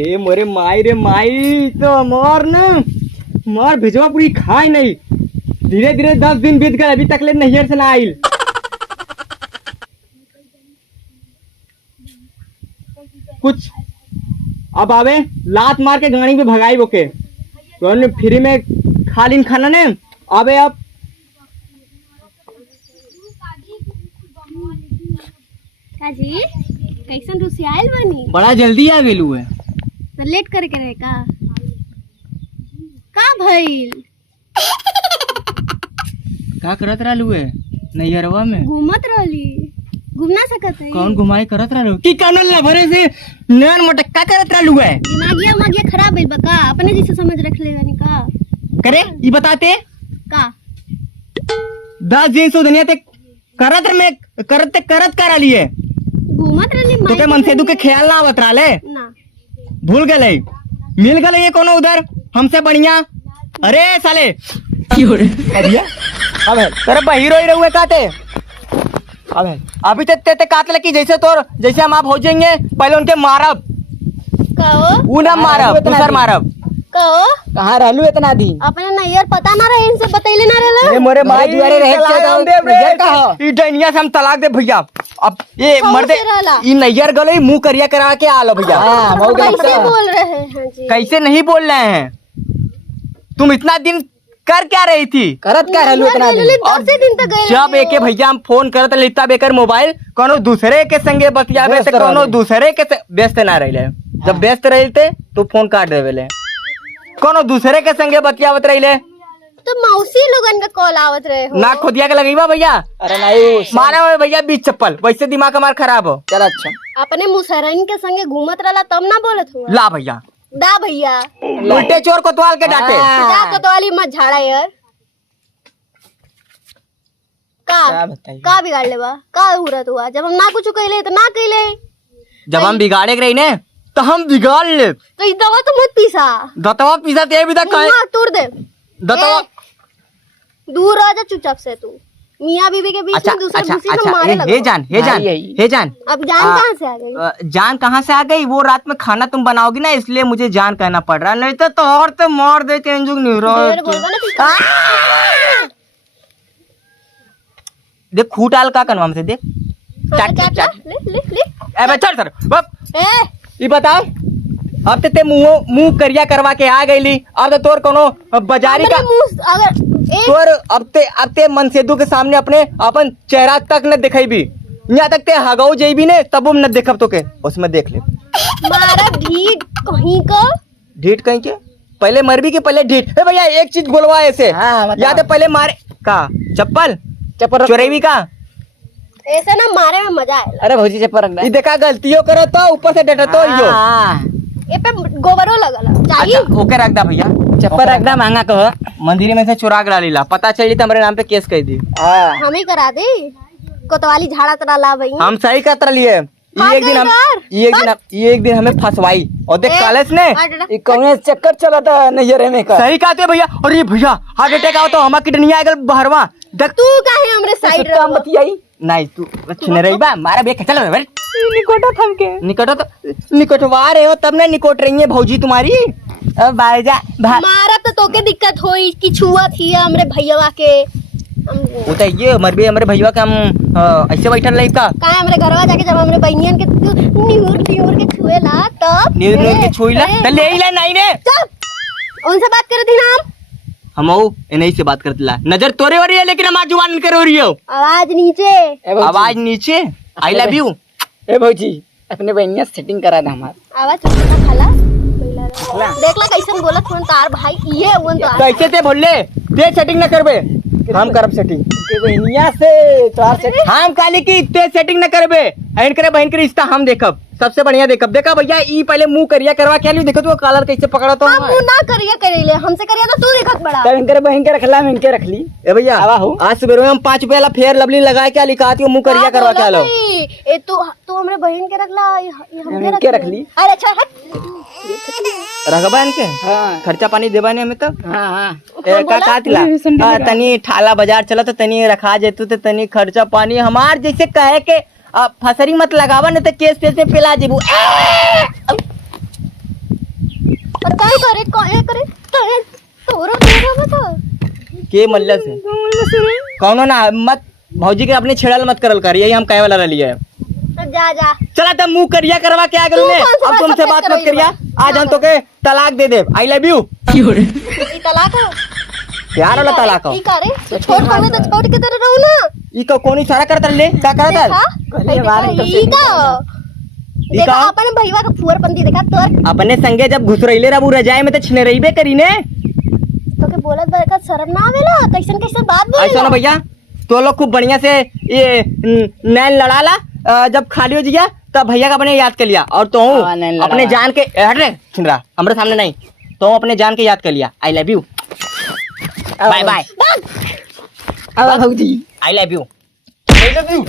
हे मोरे माई रे माई, तो मोर न मोर भिजवा पूरी खाए नहीं। धीरे धीरे 10 दिन बीत गए, अभी तक ले नैहर से ना आइल। कुछ अब आवे लात मार के गाड़ी पे भगाई बोके तो फ्री में खा लीन खाना ने। आवे अब काजी कैसन रुसियाइल बनी? बड़ा जल्दी आ गेलू है तो लेट करे करे का भइल? का करत रहलू है नैहरवा में? घूमत रहली, घूम ना सकत है? कौन घुमाई करत रहलू की कानल लभरे से नैन मटक्का करत रहलू है? दिमागिया खराब भइल बा का? अपने जैसे समझ रख ले बानी का करे ई बताते का 10 दिन से दुनिया ते करत करा लिए घूमत रहली तो के मन से के ख्याल ना आवत रहले ना? भूल गए मिल गए ये कोनो उधर हमसे बढ़िया। अरे साले अरे अबे तेरे बहिरो ही रहुए काते। अबे अभी ते कातले की जैसे हम आप हो जाएंगे पहले उनके मारब कहो ऊ ना मारब दूसर मारब। कहो कहाँ रहलू इतना दिन? अपने नैयर पता ना रहे, इनसे बतैले ना रहला। मोरे माई दुआरे रहे ई डैनिया से हम तलाक दे भैया। अब ये मर्दे ई नैयर गले मुंह करिया करा के आलो भैया। कैसे बोल रहे हैं जी? कैसे नहीं बोल रहे हैं? तुम इतना दिन कर क्या रही थी? करत क्या रहलू इतना दिन? 10 दिन तक गए जब एके भैया हम फोन करत लिता बेकर मोबाइल कोनो दूसरे के संगे बतियाबे से कोनो दूसरे के व्यस्त ना रहिले। जब व्यस्त रहते तो फोन काट देवेले, कोनो दूसरे के संगे बतियावत रहिले तो मौसी लोगन का कॉल आवत रहे हो। ना खोदिया के लगेबा भैया। अरे नहीं मारा हुए भैया बीच चप्पल, वैसे दिमाग हमारा खराब हो। चल अच्छा अपने मुसहरन के संगे घूमत रहला तब ना बोलत हुआ। ला भैया दा भैया उल्टे चोर कोतवाल के डांटे। जा कोतवाली मत झाड़ा यार। का बिगाड़ ले बा? का हुरत हुआ? जब हम ना कुछ कहले तो ना कहले, जब हम बिगाड़े के रही ने तो हम बिगाड़ ले। तो इस दवा तो मत पीसा। दतवा पीसा ते भी तक मुंह तोड़ दे। दतवा दूर रह जा चुपचाप से तू। मियां बीवी के बीच में दूसरे में मारे लगा। हे जान अब जान कहाँ से आ गई? जान कहाँ से आ गई? वो रात में खाना तुम बनाओगी ना इसलिए मुझे जान कहना पड़ रहा, नहीं तो और तो मार देते देख खूटाल का कनवा से देख चल सर ये बताओ अब ते मुंह करिया करवा के आ गईली। अब तो तोर कोनो बाजारी का तोर अब ते मनसेदू के सामने अपने अपन चेहरा तक न दिखेबी। यहाँ तक ते हगाऊ जेबी ने तब हम न देखब तो के उसमें देख ले। मारा ढीठ कहीं का ढीठ कहीं के पहले मरबी के पहले ढीठ। ए भैया एक चीज बोलवा ऐसे या तो पहले मारे का चप्पल चोरेबी का ऐसे ना मारे में मजा आएगा। अरे भौजी चप्पल रखना ये देखा गलतियों करो तो ऊपर से डटो यो ये पे गोबरो लगल चाहिए। अच्छा ओके रख दा भैया चप्पल रख दा महंगा कहो। मंदिर में से चुरा के लीला पता चली तो हमारे नाम पे केस कर दी। हम ही करा दे कोतवाली झाड़ा तरा ला भाई। हम सही कर लिए एक दिन हमें फंसवाई और देख कॉलेज ने कौन चक्कर चला था नैयर में का। सही कहते भैया। अरे भैया हार्ट अटैक आओ तो हमारा किडनी आ गल बहरवा देख। तू काहे हमरे साइड रे बतियाई नहीं तू छिने रही बा मारा बे चल निकोटा थम के निकोटा तो निकोटवा रहे हो तब ना निकोट रही है भौजी तुम्हारी। अब भाईजा मारा तो तोके दिक्कत होई कि छुआ थी हमरे भैयावा के। वो तो ये मरबे हमरे भैया के हम ऐसे बैठल रही का हमरे घरवा जाके जब हमरे बहनियन के न्यूर के छुएला तब न्यूर के छुईला त ले इला नहीं रे। चल उनसे बात कर दी ना हम नहीं से बात करते ला नजर तोरे हो रही है लेकिन हमारी जुबान करो रही हो। आवाज नीचे आई लव यू। ए भौजी अपने बहनिया सेटिंग करा दे हमार आवाज खाला देखला कैसन बोलत फोन तार भाई ये वन तो कैसे ते बोले ते सेटिंग न करबे हम करब सेटिंग बहनिया से तोर सेटिंग हम काली की ते सेटिंग न करबे एंड करे बहन के रिश्ता हम देखब सबसे बढ़िया देखब। देखा भैया ई पहले मुंह करिया करवा के लियो देखो तो कलर कैसे पकड़ा तो हम मुंह ना करिया करेले हमसे करिया तो तू देखत बड़ा बहन करे बहन के रखला मैं इनके रख ली। ए भैया आज सुबह में हम 5 रुपया फेयर लवली लगा के लिखाती हूं मुंह करिया करवा के लो। ए तू हमरे बहन के रखला हम के रख ली। अरे अच्छा हट रखबा इनके खर्चा पानी देबा ने हमें तो ए का कातिला तनी ठाला बाजार चला तो तनी रखा जेतु तो तनी खर्चा पानी हमार जैसे कहे के फसरी मत लगावा नहीं तो केस पेस में पिला जेबू। करे काय करे तोरा बता के मल्लस है कौनो ना मत भौजी के अपने छेड़ल मत करल कर, यही हम कहे वाला रही है। अब जा चला तब मुंह करिया करवा के आ गए ने, अब तुमसे बात मत करिया, आज हम तो के तलाक दे दे। आई लव यू। ई तलाक है प्यार वाला तलाक हो। ई करे छोड़ पावे तो छोड़ के तेरे रहू ना। ई का कोनी सारा करत ले क्या करत है ई का देखा अपन भईवा का फुअर पंदी देखा तोर अपने संगे जब घुस रहीले रबू रजाए में तो छिने रहीबे करी ने। तो के बोलत बरका शर्म ना आवेला कैसन कैसन बात बोले ऐसा ना भैया तो लोग खूब बढ़िया से ये नैन लड़ा ला, जब खाली हो जिया तब भैया का अपने याद कर लिया, और तो अपने जान के हट रे छिंदरा हमारे सामने नहीं, तो अपने जान के याद कर लिया। I love you, bye bye. अब भौजी I love you. I love you.